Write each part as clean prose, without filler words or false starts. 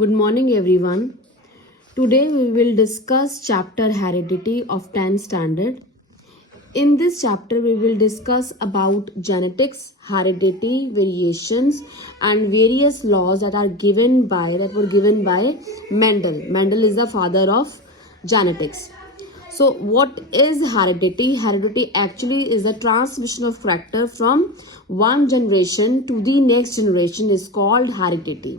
Good morning, everyone. Today we will discuss chapter heredity of 10th standard. In this chapter, we will discuss about genetics, heredity, variations, and various laws that were given by Mendel. Mendel is the father of genetics. So, what is heredity? Heredity actually is the transmission of character from one generation to the next generation is called heredity.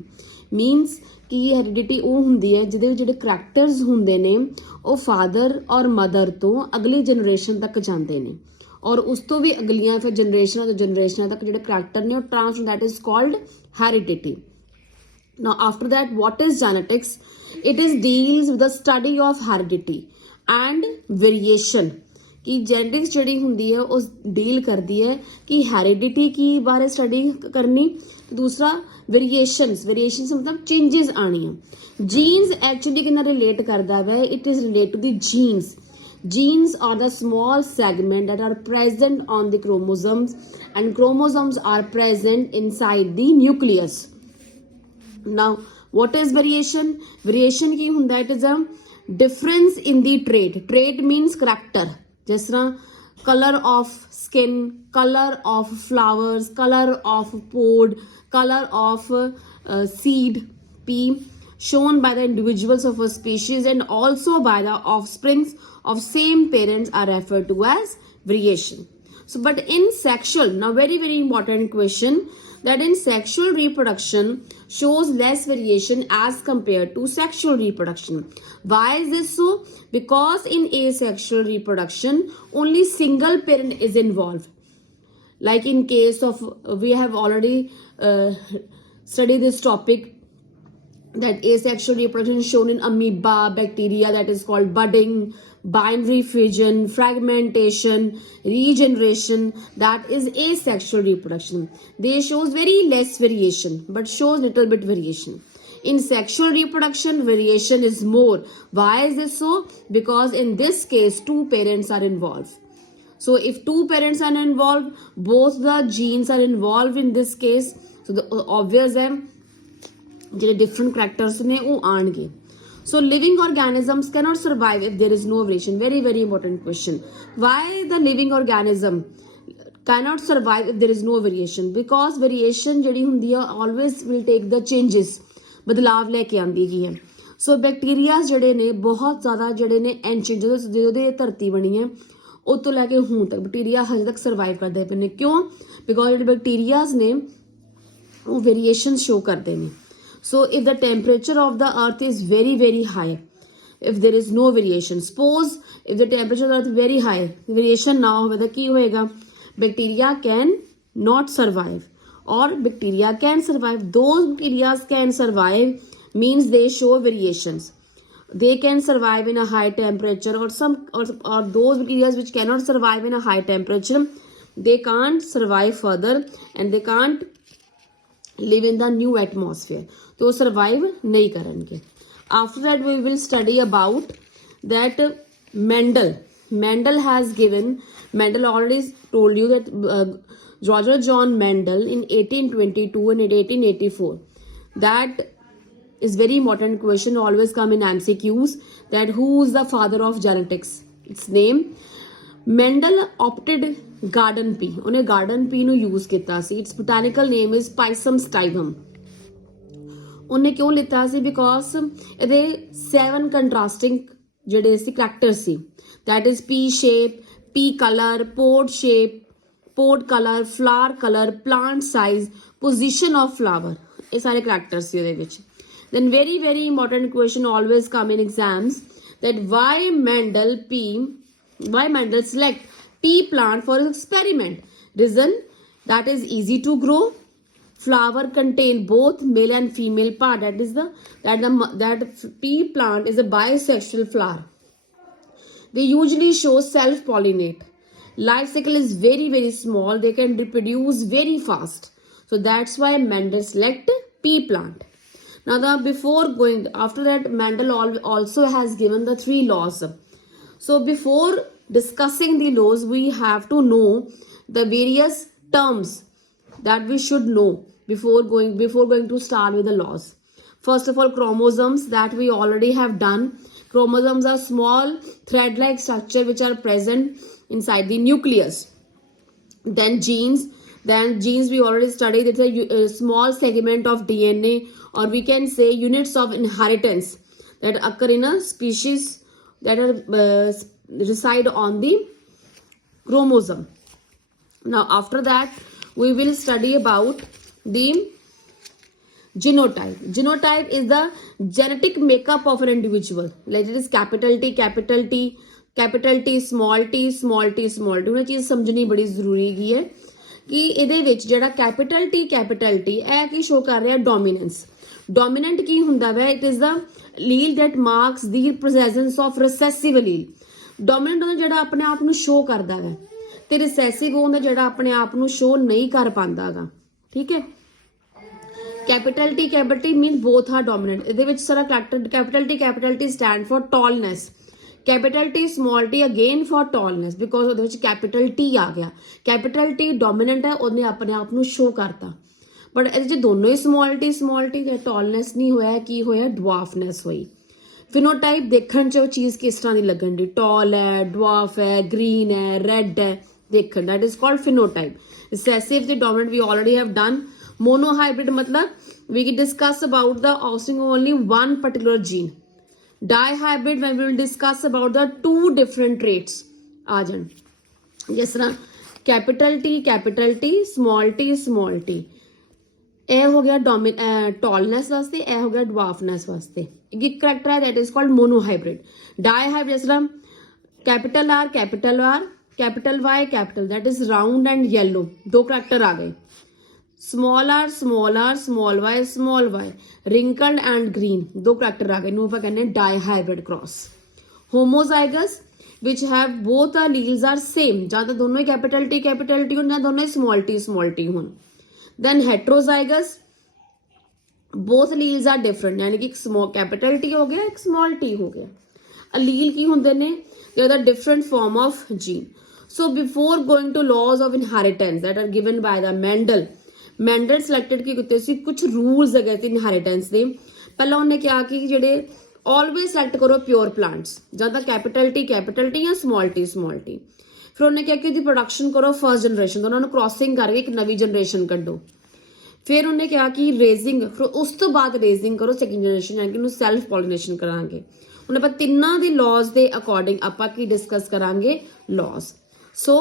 Means ਕਿ ਹੈਰੀਡਿਟੀ ਉਹ ਹੁੰਦੀ ਹੈ ਜਿਹਦੇ ਵਿੱਚ ਜਿਹੜੇ ਕਰੈਕਟਰਸ ਹੁੰਦੇ ਨੇ ਉਹ ਫਾਦਰ ਔਰ ਮਦਰ ਤੋਂ ਅਗਲੀ ਜਨਰੇਸ਼ਨ ਤੱਕ ਜਾਂਦੇ ਨੇ ਔਰ ਉਸ ਤੋਂ ਵੀ ਅਗਲੀਆਂ ਫਿਰ ਜਨਰੇਸ਼ਨਾਂ ਤੋਂ ਜਨਰੇਸ਼ਨਾਂ ਤੱਕ ਜਿਹੜੇ ਕਰੈਕਟਰ ਨੇ ਉਹ transfer that is called heredity. Now after that, what is genetics? It is deals with the study of heredity and variation. कि जेनेटिक्स ਜਿਹੜੀ ਹੁੰਦੀ ਹੈ ਉਹ ਡੀਲ ਕਰਦੀ ਹੈ ਕਿ ਹੈਰੀਡਿਟੀ ਕੀ ਬਾਰੇ ਸਟੱਡੀ ਕਰਨੀ. दूसरा वेरिएशंस मतलब चेंजेस आनी है. जीन्स एक्चुअली कितना रिलेट करता है it is relate to the genes. Genes are the small segments that are present on the chromosomes and chromosomes are present inside the nucleus. Now what is variation? Variation की ਹੁੰਦਾ it is a difference in the trait means character. जिस तरह color of skin, color of flowers, color of pod, color of seed pea shown by the individuals of a species and also by the offsprings of same parents are referred to as variation. So but in sexual, now very important question, that in sexual reproduction shows less variation as compared to sexual reproduction. Why is this so? Because in asexual reproduction only single parent is involved. Like in case of, we have already studied this topic, that asexual reproduction is shown in amoeba, bacteria, that is called budding, binary fission, fragmentation, regeneration, that is asexual reproduction. They shows very less variation but shows little bit variation. In sexual reproduction, variation is more. Why is this so? Because in this case two parents are involved. So if two parents are involved, both the genes are involved in this case, so the obvious है ਜਿਹੜੇ different characters ਨੇ ਉਹ ਆਣਗੇ. So living organisms cannot survive if there is no variation. Very important question. Why the living organism cannot survive if there is no variation? Because variation ਜਿਹੜੀ ਹੁੰਦੀ ਆ always will take the changes, ਬਦਲਾਵ ਲੈ ਕੇ ਆਉਂਦੀ ਹੈਗੀ ਹੈ. ਸੋ ਬੈਕਟੀਰੀਆ ਜਿਹੜੇ ਨੇ ਬਹੁਤ ਜ਼ਿਆਦਾ ਜਿਹੜੇ ਨੇ ਐਂਸ਼ੀਅੰਟ ਜਦੋਂ ਦੇ ਧਰਤੀ ਬਣੀ ਹੈ ਉਹ ਤੋਂ ਲੈ ਕੇ ਹੁਣ ਤੱਕ ਬੈਕਟੀਰੀਆ ਹਜੇ ਤੱਕ ਸਰਵਾਈਵ ਕਰਦੇ ਪਏ ਨੇ. ਕਿਉਂ? ਬਿਕੋਜ਼ ਜਿਹੜੇ ਬੈਕਟੀਰੀਆਜ਼ ਨੇ ਉਹ ਵੇਰੀਏਸ਼ਨ ਸ਼ੋ ਕਰਦੇ ਨੇ. So if the temperature of the earth is very high, if there is no variation, suppose if the temperature of the earth is very high, variation ना हो तो क्या होएगा? Bacteria can not survive or bacteria can survive. Those bacteria can survive means they show variations. They can survive in a high temperature or those bacteria which cannot survive in a high temperature, they can't survive further and they can't live in the new atmosphere. तो survive नहीं करेंगे. After that we will study about that Mendel has given, Mendel already told you that Roger John Mendel in 1822 and 1884, that is very important question, always come in MCQs, that who is the father of genetics? Its name. Mendel opted garden pea. ਉਹਨੇ garden pea ਨੂੰ use ਕੀਤਾ ਸੀ. Its botanical name is Pisum stivum. ਉਹਨੇ ਕਿਉਂ ਲਿੱਤਾ ਸੀ? ਬਿਕੋਜ਼ ਇਹਦੇ 7 contrasting ਜਿਹੜੇ ਸੀ character ਸੀ, that is pea shape, pea colour, pod shape, pod colour, flower colour, plant size, position of flower, ਇਹ ਸਾਰੇ ਕਰੈਕਟਰ ਸੀ ਉਹਦੇ ਵਿੱਚ. then very important question always come in exams, that why Mendel select pea plant for experiment? Reason, that is easy to grow, flower contain both male and female part, that pea plant is a bisexual flower. They usually show self pollinate, life cycle is very small, they can reproduce very fast. So that's why Mendel select pea plant. Now after that Mendel also has given the 3 laws. So before discussing the laws, we have to know the various terms that we should know before going to start with the laws. First of all, chromosomes that we already have done. Chromosomes are small thread-like structure which are present inside the nucleus. Then genes. Then genes we already studied. It's a small segment of DNA, or we can say units of inheritance that occur in a species that are reside on the chromosome. Now after that we will study about the genotype. Genotype is the genetic makeup of an individual. Like it is capital T, capital T, capital T, small t, small t, small t. ਇਹ ਚੀਜ਼ ਸਮਝਣੀ ਬੜੀ ਜ਼ਰੂਰੀ ਹੈਗੀ ਹੈ ਕਿ ਇਹਦੇ ਵਿੱਚ ਜਿਹੜਾ ਕੈਪੀਟਲ ਟੀ ਇਹ ਕੀ ਸ਼ੋ ਕਰ ਰਿਹਾ ਡੋਮੀਨੈਂਸ. ਡੋਮੀਨੈਂਟ ਕੀ ਹੁੰਦਾ ਵੈ? It is the allele that marks the presence of recessive allele. Dominant ਹੁੰਦਾ ਜਿਹੜਾ ਆਪਣੇ ਆਪ ਨੂੰ ਸ਼ੋ ਕਰਦਾ ਵੈ, ਤੇ ਰਿਸੈਸਿਵ ਹੁੰਦਾ ਜਿਹੜਾ ਆਪਣੇ ਆਪ ਨੂੰ ਸ਼ੋ ਨਹੀਂ ਕਰ ਪਾਉਂਦਾਗਾ. ਠੀਕ ਹੈ. Capital T mean both are dominant. ਇਹਦੇ ਵਿੱਚ ਸਾਰਾ capital T stand for tallness. Capital T small T again for tallness because ਉਹਦੇ ਵਿੱਚ कैपिटल टी आ गया. कैपिटल टी डोमिनेंट है, ਉਹਨੇ ਆਪਣੇ ਆਪ ਨੂੰ ਸ਼ੋ ਕਰਤਾ. ਬਟ ਇਹਦੇ ਚ ਦੋਨੋਂ ਹੀ ਸਮॉल टी ਤੇ ਟॉलनेस ਨਹੀਂ ਹੋਇਆ. ਕੀ ਹੋਇਆ? ਡਵਾਰਫਨੈਸ ਹੋਈ. ਫਿਨੋਟਾਈਪ ਦੇਖਣ ਚ ਉਹ ਚੀਜ਼ ਕਿਸ ਤਰ੍ਹਾਂ ਦੀ ਲੱਗਣ ਦੀ, ਟॉल ਹੈ, ਡਵਾਰਫ ਹੈ, ਗ੍ਰੀਨ ਹੈ, ਰੈੱਡ ਹੈ, ਦੇਖਣ that is called phenotype. Recessive ਤੇ dominant we already have done. Monohybrid matlab we can discuss about the offspring of only one particular gene. Dihybrid when we will discuss about the two different traits आ जान. जिस तरह capital T small T ਇਹ ਹੋ ਗਿਆ ਟॉलनेस ਵਾਸਤੇ, ਇਹ ਹੋ ਗਿਆ ਡਵਾਰਫਨੈਸ ਵਾਸਤੇ. ਇੱਕ ਕਰੈਕਟਰ ਹੈ that is called monohybrid. Dihybrid ਜਿਸ ਤਰ੍ਹਾਂ capital R capital Y capital that is round and yellow. दो करैक्टर आ गए. Small r small y wrinkled and green दो करैक्टर आ गए. ਨੂੰ ਆਪਾਂ ਕਹਿੰਦੇ dihybrid cross. Homozygous which have both alleles are same, ਜਾਂ ਤਾਂ ਦੋਨੋਂ ਹੀ कैपिटल T ਹੋਣ ਜਾਂ ਦੋਨੋਂ ਹੀ small t ਹੋਣ. then heterozygous both alleles are different, यानी कि एक small कैपिटल T हो गया, एक small t हो गया. allele ਕੀ ਹੁੰਦੇ ਨੇ? they are the different form of gene. so before going to laws of inheritance that are given by the Mendel selected ਕੀ ਕੀਤੇ ਸੀ? ਕੁਝ ਰੂਲਸ ਹੈਗੇ ਸੀ ਇਨਹੈਰੀਟੈਂਸ ਦੇ. ਪਹਿਲਾਂ ਉਹਨੇ ਕਿਹਾ ਕਿ ਜਿਹੜੇ ਆਲਵੇਜ਼ ਸਿਲੈਕਟ ਕਰੋ ਪਿਓਰ ਪਲਾਂਟਸ, ਜਾਂ ਤਾਂ ਕੈਪੀਟਲ ਟੀ ਜਾਂ ਸਮਾਲ ਟੀ. ਫਿਰ ਉਹਨੇ ਕਿਹਾ ਕਿ ਉਹਦੀ ਪ੍ਰੋਡਕਸ਼ਨ ਕਰੋ ਫਰਸਟ ਜਨਰੇਸ਼ਨ ਤੋਂ, ਉਹਨਾਂ ਨੂੰ ਕ੍ਰਾਸਿੰਗ ਕਰਕੇ ਇੱਕ ਨਵੀਂ ਜਨਰੇਸ਼ਨ ਕੱਢੋ. ਫਿਰ ਉਹਨੇ ਕਿਹਾ ਕਿ ਰੇਜ਼ਿੰਗ, ਫਿਰ ਉਸ ਤੋਂ ਬਾਅਦ ਰੇਜ਼ਿੰਗ ਕਰੋ ਸੈਕਿੰਡ ਜਨਰੇਸ਼ਨ, ਯਾਨੀ ਕਿ ਉਹਨੂੰ ਸੈਲਫ ਪੋਲੀਨੇਸ਼ਨ ਕਰਾਂਗੇ. ਹੁਣ ਆਪਾਂ ਤਿੰਨਾਂ ਦੀ ਲਾਜ਼ ਦੇ ਅਕੋਰਡਿੰਗ ਆਪਾਂ ਕੀ ਡਿਸਕਸ ਕਰਾਂਗੇ? ਲਾਜ਼. ਸੋ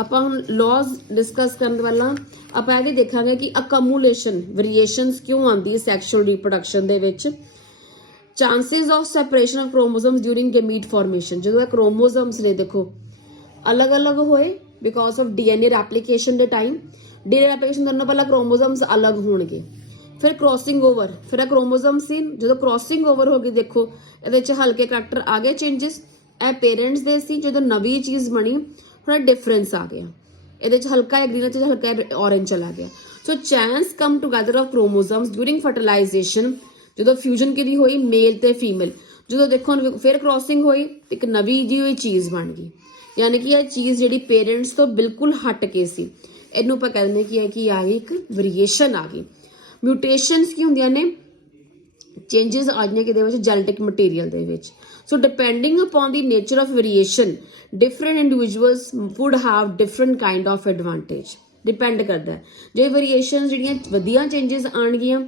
ਆਪਾਂ ਹੁਣ ਲਾਜ਼ ਡਿਸਕਸ ਕਰਨ ਤੋਂ ਪਹਿਲਾਂ ਆਪਾਂ ਇਹ ਵੀ ਦੇਖਾਂਗੇ ਕਿ ਅਕਮੂਲੇਸ਼ਨ ਵੇਰੀਏਸ਼ਨਸ ਕਿਉਂ ਆਉਂਦੀ ਹੈ ਸੈਕਸ਼ੂਅਲ ਰੀਪਰੋਡਕਸ਼ਨ ਦੇ ਵਿੱਚ. Chances of separation of chromosomes during gamete formation. ਜਦੋਂ ਇਹ ਕ੍ਰੋਮੋਸੋਮਸ ਨੇ ਦੇਖੋ ਅਲੱਗ ਹੋਏ ਬਿਕੋਜ਼ ਆਫ ਡੀਐਨਏ ਰੈਪਲੀਕੇਸ਼ਨ ਦੇ ਟਾਈਮ. ਡੀਐਨਏ ਰੈਪਲੀਕੇਸ਼ਨ ਤੋਂ ਪਹਿਲਾਂ ਕ੍ਰੋਮੋਸੋਮਸ ਅਲੱਗ ਹੋਣਗੇ, ਫਿਰ ਕ੍ਰੋਸਿੰਗ ਓਵਰ, ਫਿਰ ਇਹ ਕ੍ਰੋਮੋਸੋਮ ਸੀ ਜਦੋਂ ਕ੍ਰੋਸਿੰਗ ਓਵਰ ਹੋ ਗਈ ਦੇਖੋ ਇਹਦੇ ਵਿੱਚ ਹਲਕੇ ਕਰੈਕਟਰ ਆ ਗਏ ਚੇਂਜਸ. ਇਹ ਪੇਰੈਂਟਸ ਦੇ ਸੀ, ਜਦੋਂ ਨਵੀਂ ਚੀਜ਼ ਬਣੀ थोड़ा डिफरेंस आ गया. ਇਹਦੇ ਚ ਹਲਕਾ ਹੈ ਗ੍ਰੀਨ, ਤੇ ਹਲਕਾ ਔਰੇਂਜ ਚਲਾ ਗਿਆ. So chance come together of chromosomes during fertilisation. ਜਦੋਂ ਫਿਊਜ਼ਨ ਕਿਹਦੀ ਹੋਈ? ਮੇਲ ਤੇ ਫੀਮੇਲ. ਜਦੋਂ ਦੇਖੋ ਫਿਰ ਕ੍ਰੋਸਿੰਗ ਹੋਈ, ਇੱਕ ਨਵੀਂ ਜੀ ਹੋਈ ਚੀਜ਼ ਬਣ ਗਈ. ਯਾਨੀ ਕਿ ਇਹ ਚੀਜ਼ ਜਿਹੜੀ ਪੇਰੈਂਟਸ ਤੋਂ ਬਿਲਕੁਲ ਹਟ ਕੇ ਸੀ, ਇਹਨੂੰ ਆਪਾਂ ਕਹਿੰਦੇ ਕੀ ਹੈ ਕਿ ਆ ਗਈ ਇੱਕ ਵੇਰੀਏਸ਼ਨ ਆ ਗਈ. ਮਿਊਟੇਸ਼ਨਸ ਕੀ ਹੁੰਦੀਆਂ ਨੇ? ਚੇਂਜਸ ਆ ਜਾਂਦੀਆਂ ਕਿਹਦੇ ਵਿੱਚ? ਜੈਨੇਟਿਕ ਮਟੀਰੀਅਲ ਦੇ ਵਿੱਚ. So depending upon the nature of variation, different individuals would have different kind of advantage. Depend ਕਰਦਾ ਹੈ. ਜੇ ਵੇਰੀਏਸ਼ਨ ਜਿਹੜੀਆਂ ਵਧੀਆ ਚੇਂਜਸ ਆਣਗੀਆਂ